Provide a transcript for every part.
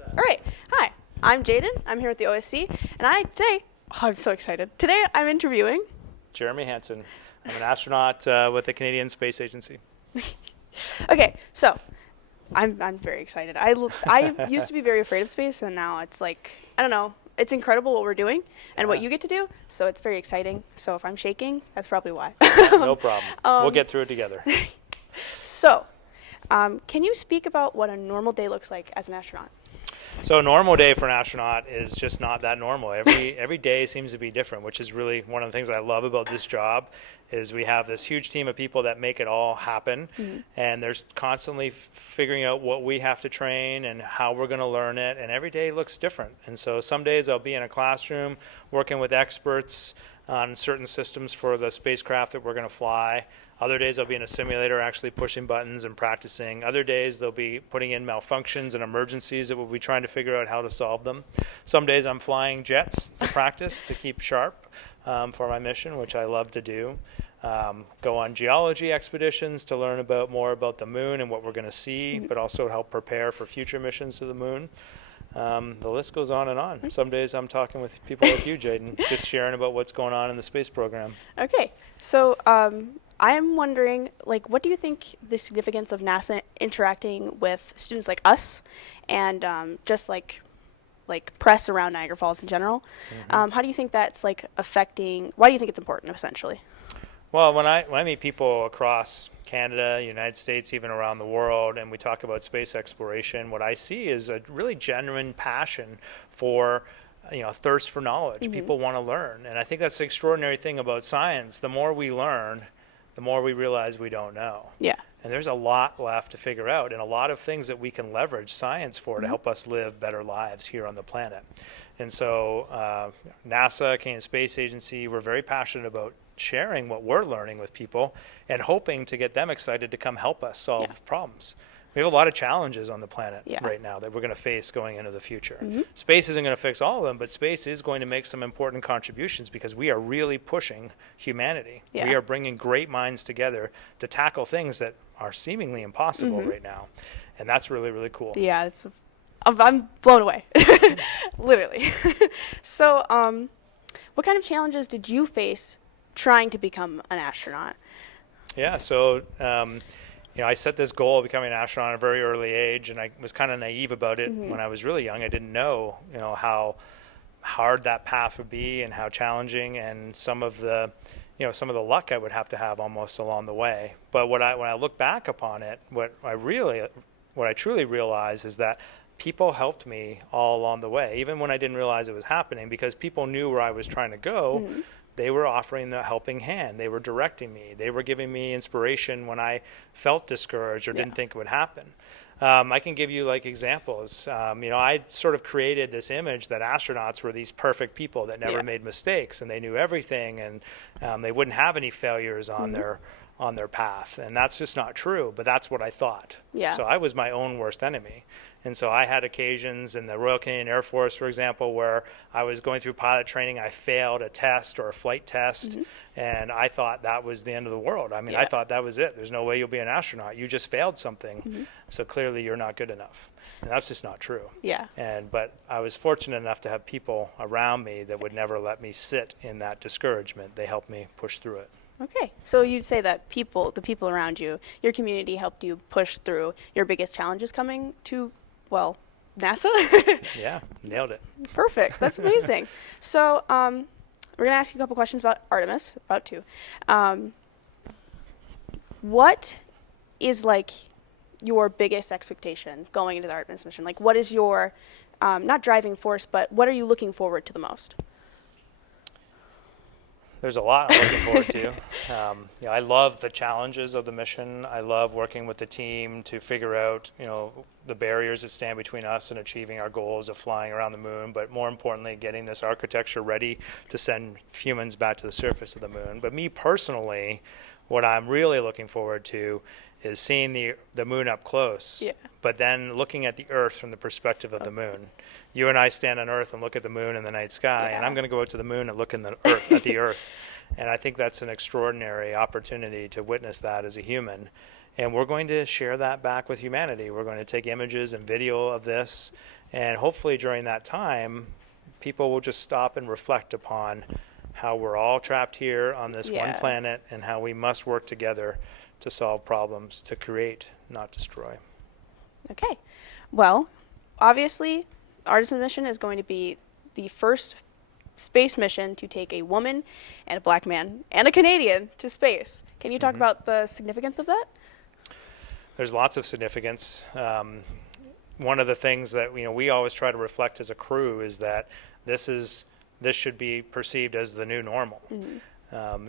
All right. Hi, I'm Jadyn. I'm here with the OSC, and I'm so excited. Today I'm interviewing. Jeremy Hansen. I'm an astronaut with the Canadian Space Agency. Okay, so I'm very excited. I used to be very afraid of space, and now it's like, I don't know. It's incredible what we're doing and what you get to do, so it's very exciting. So if I'm shaking, that's probably why. No problem. We'll get through it together. So, can you speak about what a normal day looks like as an astronaut? So a normal day for an astronaut is just not that normal. Every day seems to be different, which is really one of the things I love about this job is we have this huge team of people that make it all happen, and there's constantly figuring out what we have to train and how we're going to learn it, and every day looks different. And so some days I'll be in a classroom working with experts on certain systems for the spacecraft that we're going to fly. Other days I'll be in a simulator actually pushing buttons and practicing. Other days they'll be putting in malfunctions and emergencies that we'll be trying to figure out how to solve them. Some days I'm flying jets to practice to keep sharp for my mission, which I love to do. Go on geology expeditions to learn more about the moon and what we're going to see, but also help prepare for future missions to the moon. The list goes on and on. Some days I'm talking with people like you, Jadyn, just sharing about what's going on in the space program. Okay, so I am wondering, what do you think the significance of NASA interacting with students like us and just like press around Niagara Falls in general? How do you think that's affecting? Why do you think it's important, essentially? Well, when I meet people across Canada, United States, even around the world, and we talk about space exploration, what I see is a really genuine passion for a thirst for knowledge. People want to learn, and I think that's the extraordinary thing about science. The more we learn, the more we realize we don't know. Yeah. And there's a lot left to figure out, and a lot of things that we can leverage science for to help us live better lives here on the planet. And so NASA, Canadian Space Agency, we're very passionate about sharing what we're learning with people and hoping to get them excited to come help us solve problems. We have a lot of challenges on the planet right now that we're going to face going into the future. Space isn't going to fix all of them, but space is going to make some important contributions because we are really pushing humanity. We are bringing great minds together to tackle things that are seemingly impossible right now. And that's really, really cool. Yeah, I'm blown away, literally. So what kind of challenges did you face trying to become an astronaut? Yeah, so I set this goal of becoming an astronaut at a very early age, and I was kind of naive about it when I was really young. I didn't know, how hard that path would be and how challenging, and some of the luck I would have to have almost along the way. But when I look back upon it, what I truly realize is that people helped me all along the way, even when I didn't realize it was happening, because people knew where I was trying to go. They were offering the helping hand. They were directing me. They were giving me inspiration when I felt discouraged or didn't think it would happen. I can give you examples. I sort of created this image that astronauts were these perfect people that never made mistakes, and they knew everything, and they wouldn't have any failures on their path. And that's just not true, but that's what I thought. So I was my own worst enemy. And so I had occasions in the Royal Canadian Air Force, for example, where I was going through pilot training, I failed a test or a flight test, and I thought that was the end of the world. I mean, I thought that was it. There's no way you'll be an astronaut. You just failed something, so clearly you're not good enough. And that's just not true. But I was fortunate enough to have people around me that would never let me sit in that discouragement. They helped me push through it. Okay, so you'd say that the people around you, your community helped you push through your biggest challenges coming to, NASA? Yeah, nailed it. Perfect, that's amazing. So we're going to ask you a couple questions about Artemis, about two. What is your biggest expectation going into the Artemis mission? What is your, not driving force, but what are you looking forward to the most? There's a lot I'm looking forward to. I love the challenges of the mission. I love working with the team to figure out, the barriers that stand between us and achieving our goals of flying around the moon, but more importantly, getting this architecture ready to send humans back to the surface of the moon. But me personally, What I'm really looking forward to is seeing the moon up close, Yeah. but then looking at the Earth from the perspective of the moon. You and I stand on Earth and look at the moon in the night sky, and Yeah. I'm going to go out to the moon and look in the Earth at the Earth. And I think that's an extraordinary opportunity to witness that as a human. And we're going to share that back with humanity. We're going to take images and video of this, and hopefully during that time, people will just stop and reflect upon how we're all trapped here on this one Yeah. planet and how we must work together to solve problems, to create, not destroy. Okay. Well, obviously, Artis Mission is going to be the first space mission to take a woman and a black man and a Canadian to space. Can you talk about the significance of that? There's lots of significance. One of the things that we always try to reflect as a crew is that this should be perceived as the new normal.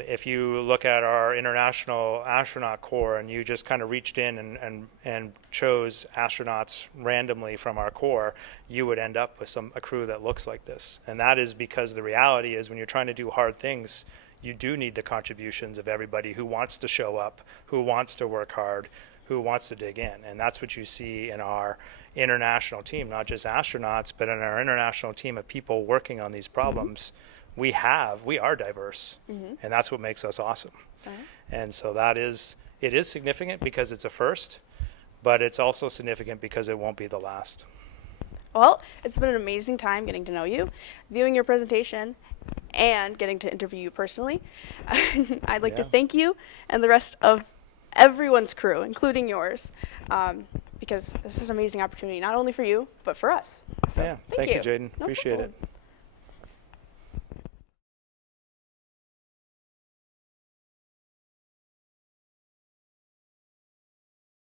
If you look at our International Astronaut Corps and you just kind of reached in and chose astronauts randomly from our Corps, you would end up with a crew that looks like this. And that is because the reality is when you're trying to do hard things, you do need the contributions of everybody who wants to show up, who wants to work hard, who wants to dig in. And that's what you see in our international team, not just astronauts, but in our international team of people working on these problems. We are diverse, and that's what makes us awesome. And so it is significant because it's a first, but it's also significant because it won't be the last. Well, it's been an amazing time getting to know you, viewing your presentation, and getting to interview you personally. I'd like to Yeah. thank you and the rest of everyone's crew, including yours, because this is an amazing opportunity, not only for you, but for us. So, Yeah, thank you, Jadyn. No Appreciate problem. it.